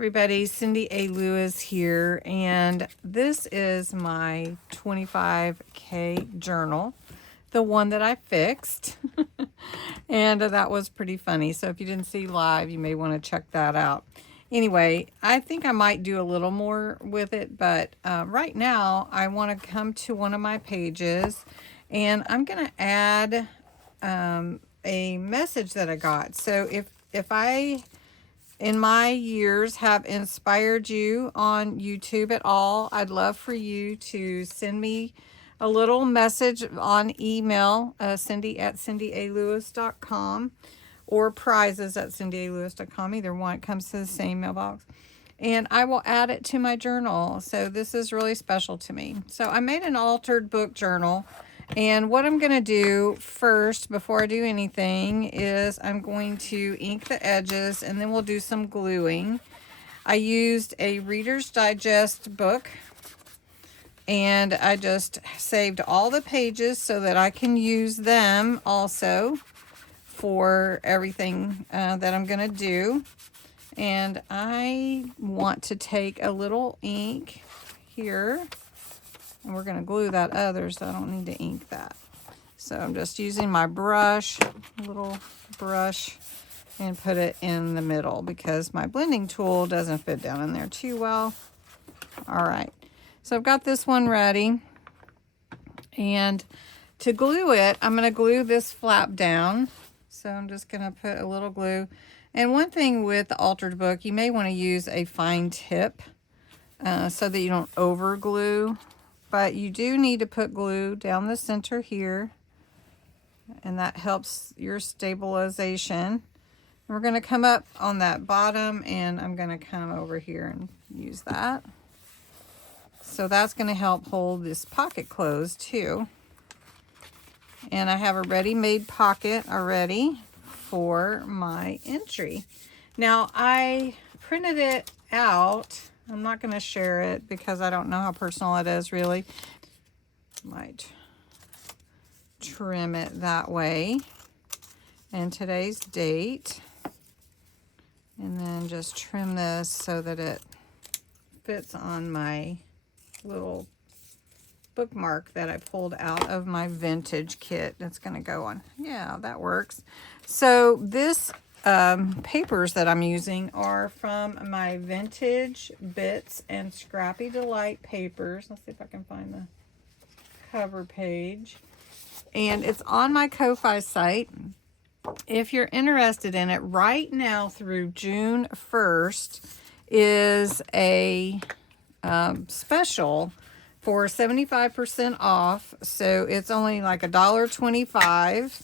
everybody, Cindy A. Lewis here, and this is my 25K journal, the one that I fixed, and that was pretty funny. So if you didn't see live, you may want to check that out. Anyway, I think I might do a little more with it, but right now I want to come to one of my pages, and I'm going to add a message that I got. So if I in my years have inspired you on YouTube at all, I'd love for you to send me a little message on email, cindy@cindyalewis.com, or prizes@cindyalewis.com. Either one, it comes to the same mailbox. And I will add it to my journal. So this is really special to me. So I made an altered book journal. And what I'm going to do first, before I do anything, is I'm going to ink the edges, and then we'll do some gluing. I used a Reader's Digest book, and I just saved all the pages so that I can use them also for everything that I'm going to do. And I want to take a little ink here. And we're going to glue that other, so I don't need to ink that. So I'm just using my brush, little brush, and put it in the middle because my blending tool doesn't fit down in there too well. All right, so I've got this one ready. And to glue it, I'm going to glue this flap down. So I'm just going to put a little glue. And one thing with the altered book, you may want to use a fine tip so that you don't over glue. But you do need to put glue down the center here, and that helps your stabilization. And we're going to come up on that bottom, and I'm going to come over here and use that. So that's going to help hold this pocket closed too. And I have a ready-made pocket already for my entry. Now I printed it out. I'm not going to share it because I don't know how personal it is really. Might trim it that way. And today's date. And then just trim this so that it fits on my little bookmark that I pulled out of my vintage kit. That's going to go on. Yeah, that works. So this papers that I'm using are from my Vintage Bits and Scrappy Delight papers. Let's see if I can find the cover page. And it's on my Ko-Fi site. If you're interested in it, right now through June 1st is a special for 75% off. So it's only like $1.25.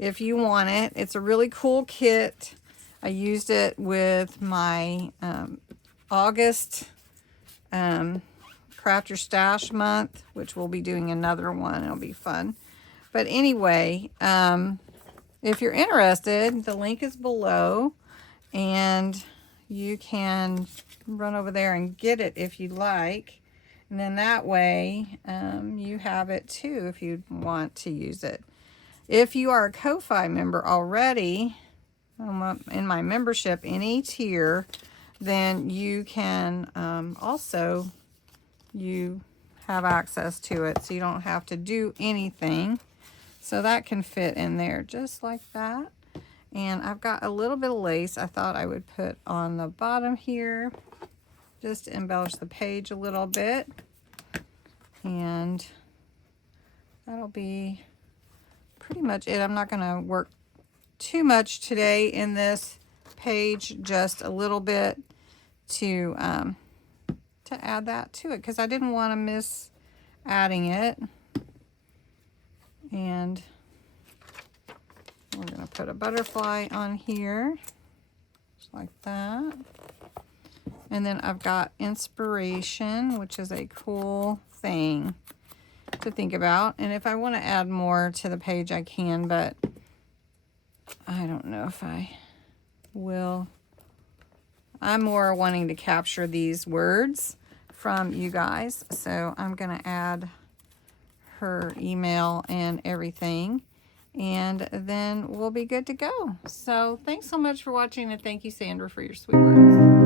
If you want it. It's a really cool kit. I used it with my August Craft Your Stash month, which we'll be doing another one. It'll be fun. But anyway, if you're interested, the link is below, and you can run over there and get it if you like. And then that way you have it too if you want to use it. If you are a Ko-Fi member already, in my membership, any tier, then you can you have access to it, so you don't have to do anything. So that can fit in there just like that. And I've got a little bit of lace I thought I would put on the bottom here, just to embellish the page a little bit. And that'll be pretty much it. I'm not going to work too much today in this page, just a little bit to add that to it because I didn't want to miss adding it. And we're going to put a butterfly on here just like that. And then I've got inspiration, which is a cool thing to think about. And if I want to add more to the page, I can, but I don't know if I will. I'm more wanting to capture these words from you guys, so I'm going to add her email and everything, and then we'll be good to go. So thanks so much for watching, and thank you, Sandra, for your sweet words.